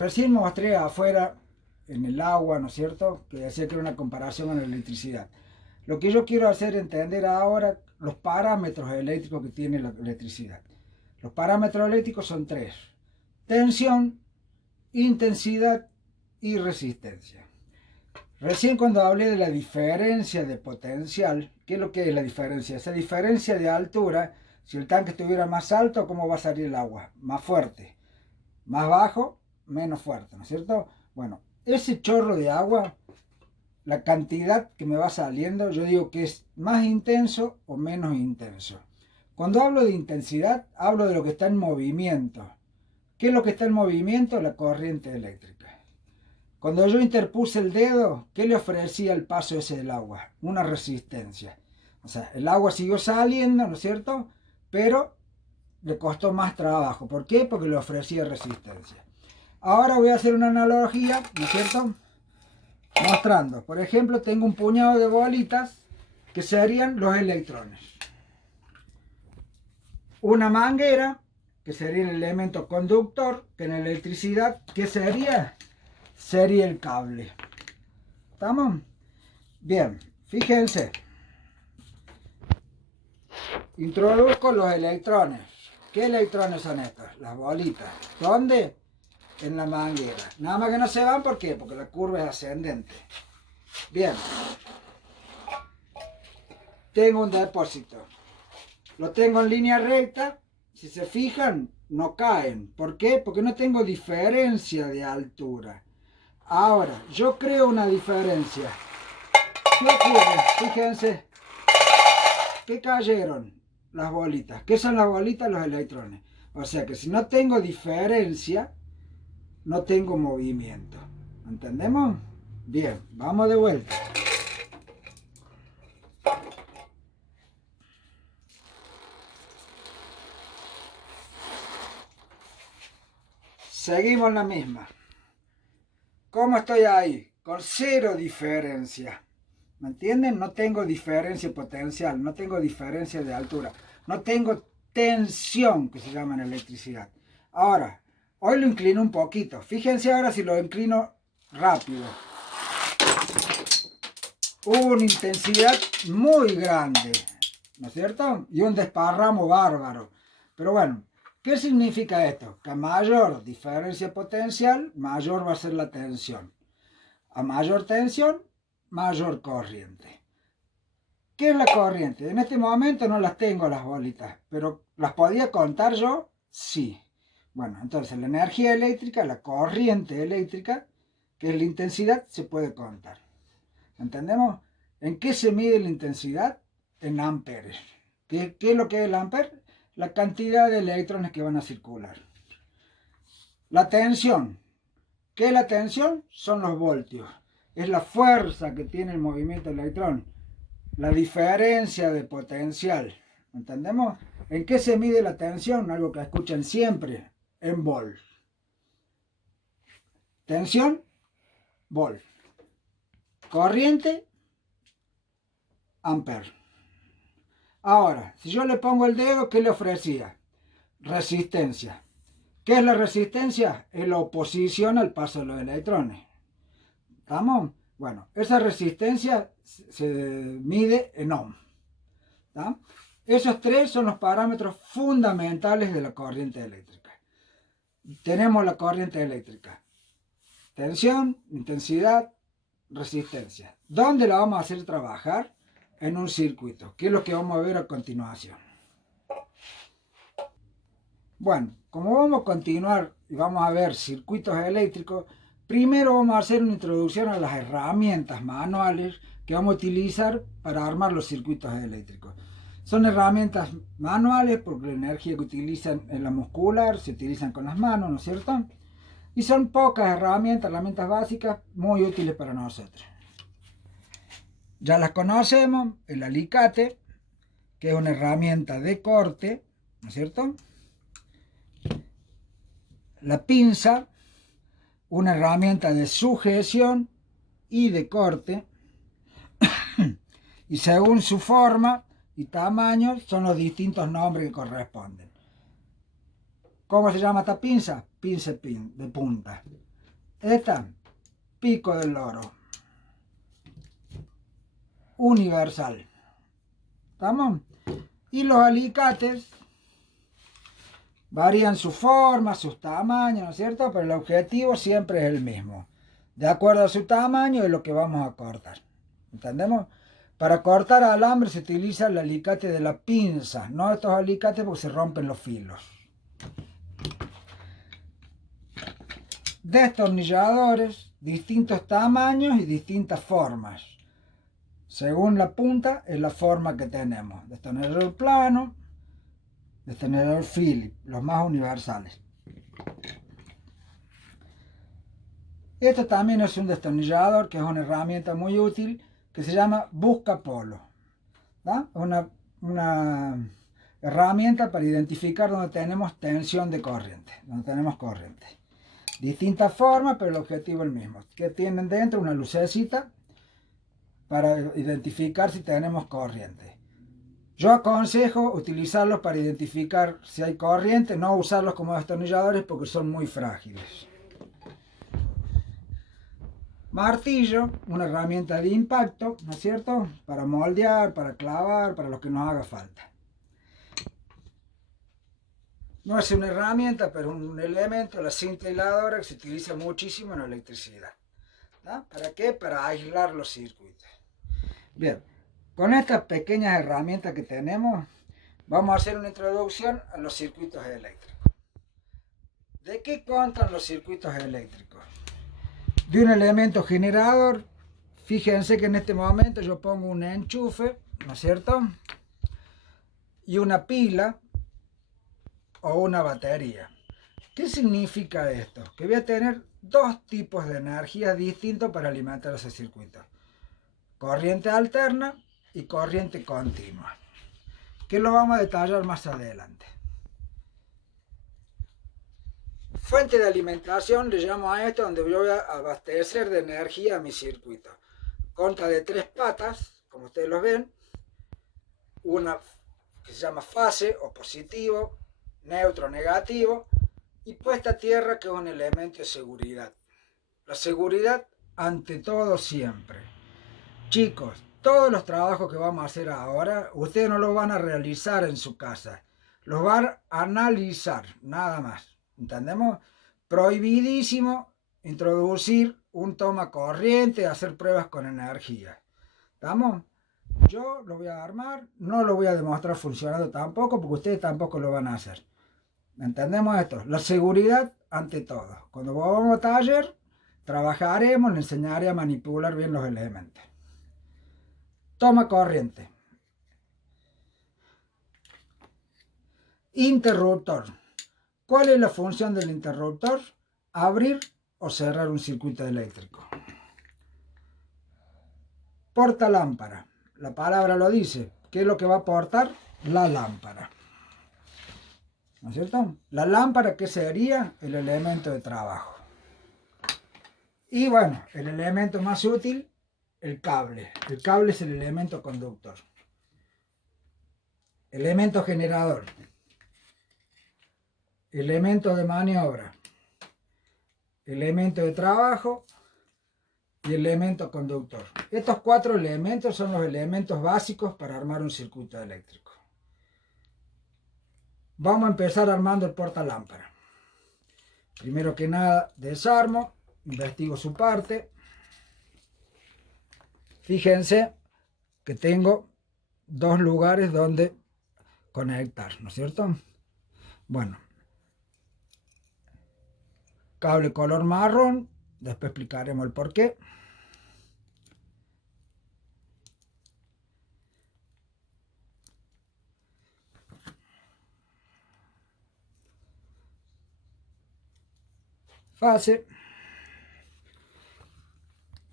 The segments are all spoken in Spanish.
Recién mostré afuera, en el agua, ¿no es cierto?, que decía que era una comparación con la electricidad. Lo que yo quiero hacer entender ahora, los parámetros eléctricos que tiene la electricidad. Los parámetros eléctricos son tres: tensión, intensidad y resistencia. Recién cuando hablé de la diferencia de potencial, ¿qué es lo que es la diferencia? Esa diferencia de altura, si el tanque estuviera más alto, ¿cómo va a salir el agua? Más fuerte. Más bajo, menos fuerte, ¿no es cierto? Bueno, ese chorro de agua, la cantidad que me va saliendo, yo digo que es más intenso o menos intenso. Cuando hablo de intensidad, hablo de lo que está en movimiento. ¿Qué es lo que está en movimiento? La corriente eléctrica. Cuando yo interpuse el dedo, ¿qué le ofrecía el paso ese del agua? Una resistencia. O sea, el agua siguió saliendo, ¿no es cierto? Pero le costó más trabajo. ¿Por qué? Porque le ofrecía resistencia. Ahora voy a hacer una analogía, ¿no es cierto?, mostrando. Por ejemplo, tengo un puñado de bolitas que serían los electrones. Una manguera, que sería el elemento conductor, que en electricidad, ¿qué sería? Sería el cable. ¿Estamos? Bien, fíjense. Introduzco los electrones. ¿Qué electrones son estos? Las bolitas. ¿Dónde? En la manguera. Nada más que no se van, ¿por qué? Porque la curva es ascendente. Bien. Tengo un depósito. Lo tengo en línea recta. Si se fijan, no caen. ¿Por qué? Porque no tengo diferencia de altura. Ahora, yo creo una diferencia. ¿Qué ocurre? Fíjense. ¿Qué cayeron? Las bolitas. ¿Qué son las bolitas? Los electrones. O sea que si no tengo diferencia, no tengo movimiento. ¿Entendemos? Bien, vamos de vuelta. Seguimos la misma. ¿Cómo estoy ahí? Con cero diferencia. ¿Me entienden? No tengo diferencia potencial, no tengo diferencia de altura, no tengo tensión, que se llama en electricidad. Ahora, hoy lo inclino un poquito. Fíjense ahora si lo inclino rápido. Hubo una intensidad muy grande, ¿no es cierto? Y un desparramo bárbaro. Pero bueno, ¿qué significa esto? Que a mayor diferencia potencial, mayor va a ser la tensión. A mayor tensión, mayor corriente. ¿Qué es la corriente? En este momento no las tengo las bolitas, pero ¿las podía contar yo? Sí. Bueno, entonces la energía eléctrica, la corriente eléctrica, que es la intensidad, se puede contar. ¿Entendemos? ¿En qué se mide la intensidad? En amperes. ¿Qué es lo que es el amper? La cantidad de electrones que van a circular. La tensión. ¿Qué es la tensión? Son los voltios. Es la fuerza que tiene el movimiento del electrón. La diferencia de potencial. ¿Entendemos? ¿En qué se mide la tensión? Algo que escuchan siempre. En volts. Tensión, volt. Corriente, amper. Ahora, si yo le pongo el dedo, ¿qué le ofrecía? Resistencia. ¿Qué es la resistencia? Es la oposición al paso de los electrones. ¿Estamos? Bueno, esa resistencia se mide en ohm. ¿Está? Esos tres son los parámetros fundamentales de la corriente eléctrica. Tenemos la corriente eléctrica: tensión, intensidad, resistencia. ¿Dónde la vamos a hacer trabajar? En un circuito, que es lo que vamos a ver a continuación. Bueno, como vamos a continuar y vamos a ver circuitos eléctricos, primero vamos a hacer una introducción a las herramientas manuales que vamos a utilizar para armar los circuitos eléctricos. Son herramientas manuales porque la energía que utilizan en la muscular se utilizan con las manos, ¿no es cierto? Y son pocas herramientas básicas muy útiles para nosotros. Ya las conocemos: el alicate, que es una herramienta de corte, ¿no es cierto? La pinza, una herramienta de sujeción y de corte, y según su forma y tamaño son los distintos nombres que corresponden. ¿Cómo se llama esta pinza? Pinza de punta. Esta, pico del loro. Universal. ¿Estamos? Y los alicates varían su forma, sus tamaños, ¿no es cierto? Pero el objetivo siempre es el mismo. De acuerdo a su tamaño es lo que vamos a cortar. ¿Entendemos? Para cortar alambre se utiliza el alicate de la pinza, no estos alicates porque se rompen los filos. Destornilladores, distintos tamaños y distintas formas. Según la punta es la forma que tenemos. Destornillador plano, destornillador Phillips, los más universales. Esto también es un destornillador que es una herramienta muy útil que se llama buscapolo. Una herramienta para identificar donde tenemos tensión de corriente, donde tenemos corriente. Distintas formas, pero el objetivo es el mismo. Que tienen dentro una lucecita para identificar si tenemos corriente. Yo aconsejo utilizarlos para identificar si hay corriente, no usarlos como destornilladores porque son muy frágiles. Martillo, una herramienta de impacto, ¿no es cierto? Para moldear, para clavar, para lo que nos haga falta. No es una herramienta, pero un elemento, la cinta hiladora, que se utiliza muchísimo en la electricidad. ¿No? ¿Para qué? Para aislar los circuitos. Bien, con estas pequeñas herramientas que tenemos, vamos a hacer una introducción a los circuitos eléctricos. ¿De qué constan los circuitos eléctricos? De un elemento generador. Fíjense que en este momento yo pongo un enchufe, ¿no es cierto? Y una pila o una batería. ¿Qué significa esto? Que voy a tener dos tipos de energía distintos para alimentar ese circuito. Corriente alterna y corriente continua. Que lo vamos a detallar más adelante. Fuente de alimentación le llamo a esto donde yo voy a abastecer de energía a mi circuito. Consta de tres patas, como ustedes lo ven. Una que se llama fase o positivo, neutro, negativo. Y puesta a tierra, que es un elemento de seguridad. La seguridad ante todo siempre. Chicos, todos los trabajos que vamos a hacer ahora, ustedes no los van a realizar en su casa. Los van a analizar, nada más. ¿Entendemos? Prohibidísimo introducir un toma corriente, hacer pruebas con energía. ¿Estamos? Yo lo voy a armar, no lo voy a demostrar funcionando tampoco, porque ustedes tampoco lo van a hacer. ¿Entendemos esto? La seguridad ante todo. Cuando vamos a taller, trabajaremos, le enseñaré a manipular bien los elementos. Toma corriente. Interruptor. ¿Cuál es la función del interruptor? Abrir o cerrar un circuito eléctrico. Porta lámpara. La palabra lo dice. ¿Qué es lo que va a portar? La lámpara. ¿No es cierto? La lámpara, ¿qué sería? El elemento de trabajo. Y bueno, el elemento más útil, el cable. El cable es el elemento conductor. Elemento generador. Elemento de maniobra. Elemento de trabajo y elemento conductor. Estos cuatro elementos son los elementos básicos para armar un circuito eléctrico. Vamos a empezar armando el portalámpara. Primero que nada, desarmo, investigo su parte. Fíjense que tengo dos lugares donde conectar, ¿no es cierto? Bueno, cable color marrón, después explicaremos el por qué. Fase,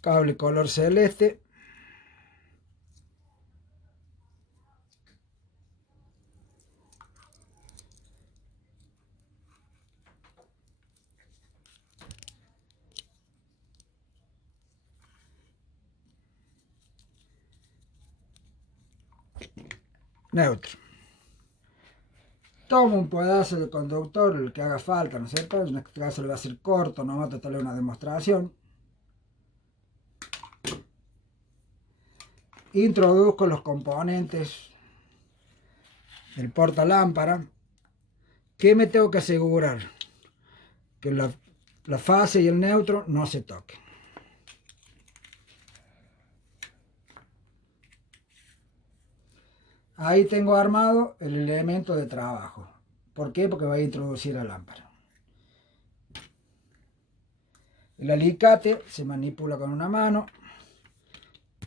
cable color celeste, neutro. Tomo un pedazo de conductor, el que haga falta, ¿no es cierto? En este caso le va a ser corto, no va a tratar de una demostración. Introduzco los componentes del portalámpara. ¿Qué me tengo que asegurar? Que la fase y el neutro no se toquen. Ahí tengo armado el elemento de trabajo. ¿Por qué? Porque voy a introducir la lámpara. El alicate se manipula con una mano.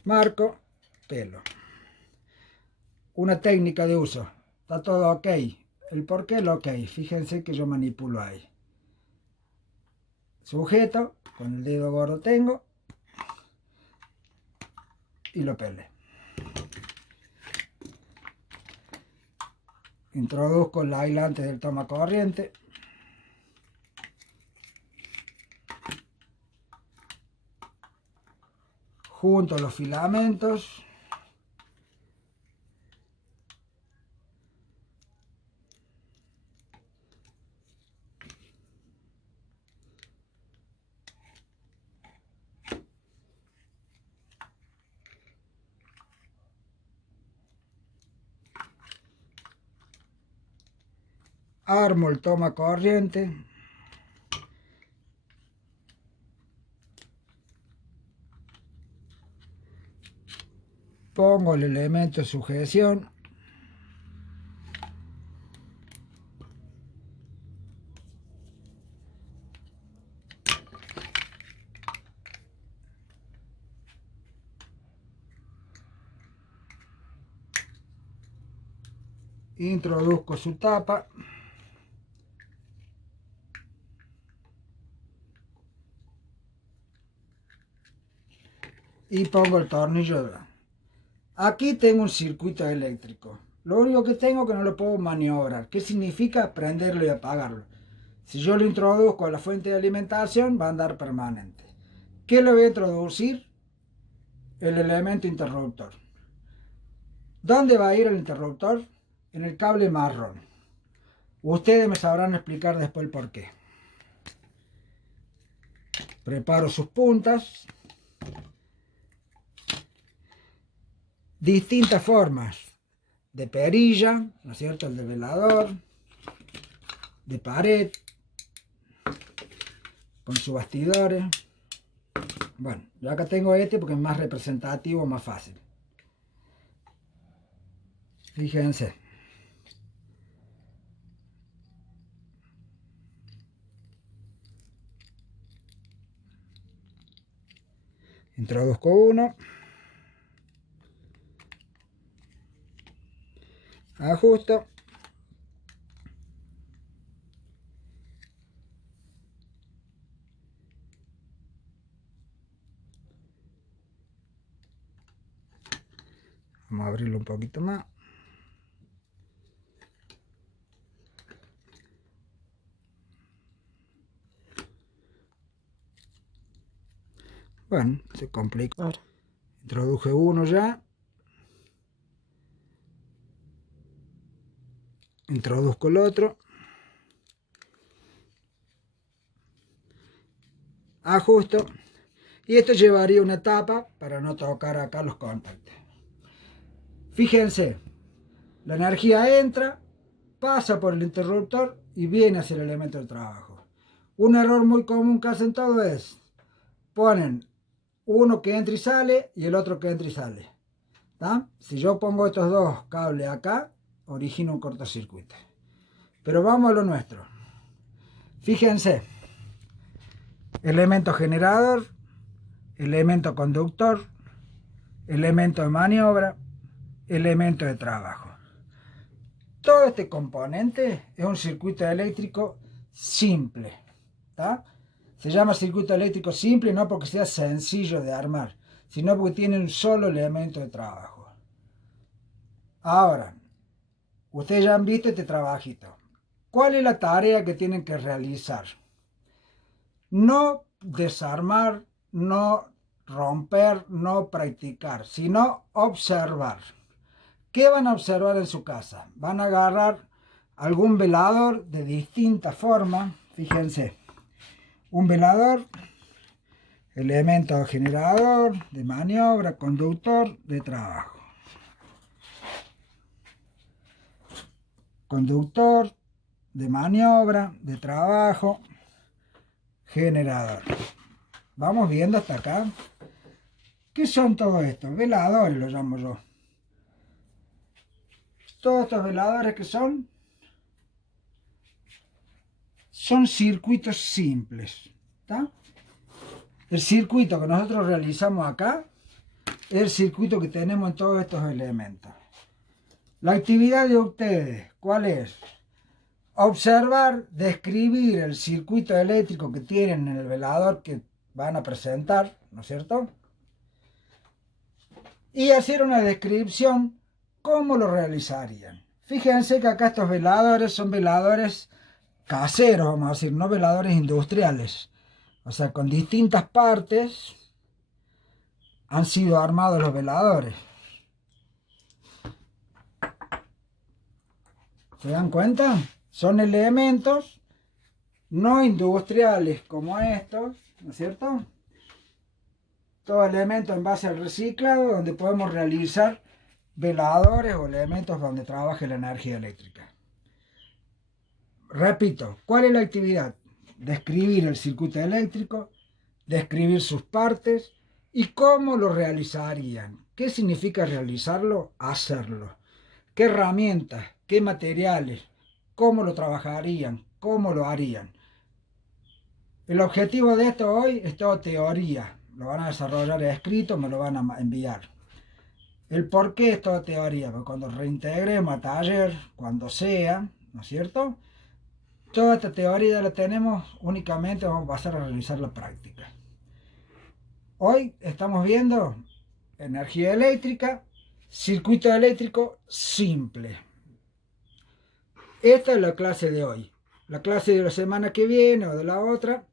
Marco, pelo. Una técnica de uso. Está todo ok. El por qué lo ok. Fíjense que yo manipulo ahí. Sujeto, con el dedo gordo tengo. Y lo pelé. Introduzco el aislante del toma corriente. Junto los filamentos. Armo el toma corriente. Pongo el elemento de sujeción. Introduzco su tapa. Y pongo el tornillo. Aquí tengo un circuito eléctrico. Lo único que tengo es que no lo puedo maniobrar. ¿Qué significa? Prenderlo y apagarlo. Si yo lo introduzco a la fuente de alimentación, va a andar permanente. ¿Qué le voy a introducir? El elemento interruptor. ¿Dónde va a ir el interruptor? En el cable marrón. Ustedes me sabrán explicar después el por qué. Preparo sus puntas. Distintas formas de perilla, ¿no es cierto? El de velador, de pared, con sus bastidores. Bueno, yo acá tengo este porque es más representativo, más fácil. Fíjense. Introduzco uno. Ajusto. Vamos a abrirlo un poquito más. Bueno, se complica. Ahora. Introduje uno ya. Introduzco el otro. Ajusto. Y esto llevaría una tapa para no tocar acá los contactos. Fíjense, la energía entra, pasa por el interruptor y viene hacia el elemento de trabajo. Un error muy común que hacen todo es, ponen uno que entra y sale y el otro que entra y sale. ¿Tá? Si yo pongo estos dos cables acá, origina un cortocircuito. Pero vamos a lo nuestro. Fíjense, elemento generador, elemento conductor, elemento de maniobra, elemento de trabajo. Todo este componente es un circuito eléctrico simple. ¿Tá? Se llama circuito eléctrico simple no porque sea sencillo de armar, sino porque tiene un solo elemento de trabajo. Ahora, ustedes ya han visto este trabajito. ¿Cuál es la tarea que tienen que realizar? No desarmar, no romper, no practicar, sino observar. ¿Qué van a observar en su casa? Van a agarrar algún velador de distinta forma. Fíjense, un velador, elemento generador, de maniobra, conductor, de trabajo. Conductor, de maniobra, de trabajo, generador. Vamos viendo hasta acá. ¿Qué son todos estos? Veladores los llamo yo. Todos estos veladores que son circuitos simples. ¿Está? El circuito que nosotros realizamos acá es el circuito que tenemos en todos estos elementos. La actividad de ustedes, ¿cuál es? Observar, describir el circuito eléctrico que tienen en el velador que van a presentar, ¿no es cierto? Y hacer una descripción, ¿cómo lo realizarían? Fíjense que acá estos veladores son veladores caseros, vamos a decir, no veladores industriales. O sea, con distintas partes han sido armados los veladores. ¿Se dan cuenta? Son elementos no industriales como estos, ¿no es cierto? Todo elemento en base al reciclado donde podemos realizar veladores o elementos donde trabaje la energía eléctrica. Repito, ¿cuál es la actividad? Describir el circuito eléctrico, describir sus partes y cómo lo realizarían. ¿Qué significa realizarlo? Hacerlo. ¿Qué herramientas? ¿Qué materiales? ¿Cómo lo trabajarían? ¿Cómo lo harían? El objetivo de esto hoy es todo teoría. Lo van a desarrollar escrito, me lo van a enviar. El por qué es toda teoría, porque cuando reintegremos a taller, cuando sea, ¿no es cierto? Toda esta teoría la tenemos, únicamente vamos a pasar a realizar la práctica. Hoy estamos viendo energía eléctrica, circuito eléctrico simple. Esta es la clase de hoy. La clase de la semana que viene o de la otra,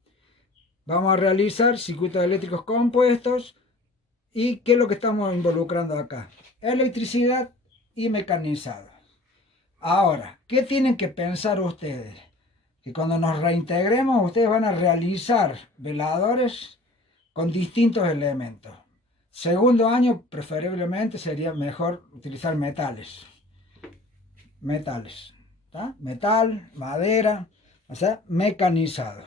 vamos a realizar circuitos eléctricos compuestos. ¿Y qué es lo que estamos involucrando acá? Electricidad y mecanizado. Ahora, ¿qué tienen que pensar ustedes? Que cuando nos reintegremos, ustedes van a realizar veladores con distintos elementos. Segundo año, preferiblemente, sería mejor utilizar metales. Metales. ¿Tá? Metal, madera, o sea, mecanizado.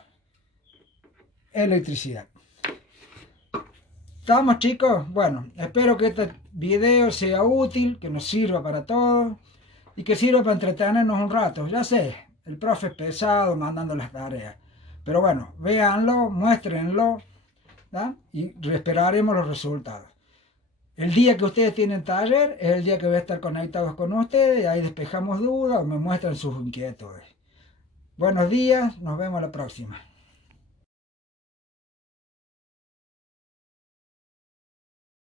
Electricidad. ¿Estamos, chicos? Bueno, espero que este video sea útil, que nos sirva para todos y que sirva para entretenernos un rato. Ya sé, el profe es pesado mandando las tareas, pero bueno, véanlo, muéstrenlo, ¿tá? Y esperaremos los resultados. El día que ustedes tienen taller es el día que voy a estar conectados con ustedes, ahí despejamos dudas o me muestran sus inquietudes. Buenos días, nos vemos la próxima.